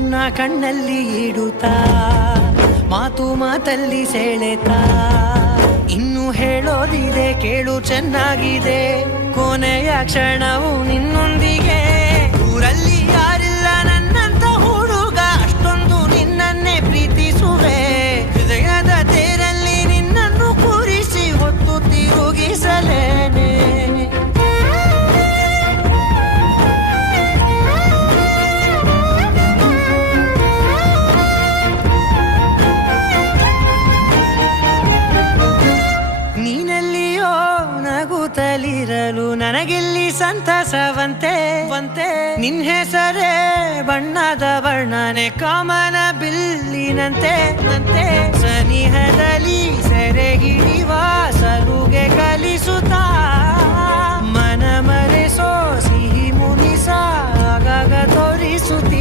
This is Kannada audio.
ಕಣ್ಣ ಕಣ್ಣಲ್ಲಿ ಇಡುತ್ತಾ ಮಾತು ಮಾತಲ್ಲಿ ಸೆಳೆತಾ ಇನ್ನು ಹೇಳೋದಿದೆ ಕೇಳು ಚೆನ್ನಾಗಿದೆ ಕೊನೆಯ ಕ್ಷಣವು ನಿನ್ನೊಂದಿಗೆ ಊರಲ್ಲಿ ಯಾರಿಲ್ಲ ನನ್ನಂತ ಹುಡುಗ ಅಷ್ಟೊಂದು ನಿನ್ನನ್ನೇ ಪ್ರೀತಿಸುವೆ ಹೃದಯದ ತೇರಲ್ಲಿ ನಿನ್ನನ್ನು ಕೂರಿಸಿ ಹೊತ್ತು ತಿರುಗಿಸಲೇನೆ ನೀನೆಲ್ಲಿಯೋ ನಗುತ್ತಲಿರಲು ನನಗಿಲ್ಲಿ ಸಂತಸವಂತೆ ನಿನ್ ಹೆಸರೇ ಬಣ್ಣದ ವರ್ಣನೆ ಕಾಮನ ಬಿಲ್ಲಿನಂತೆ ಸನಿಹದಲ್ಲಿ ಸೆರೆ ಹಿಡಿಯುವ ಸಲುಗೆ ಕಲಿಸುತ್ತಾ ಮನ ಮರೆಸೋ ಸಿಹಿ ಮುನಿಸ ಆಗಾಗ ತೋರಿಸುತ್ತಿ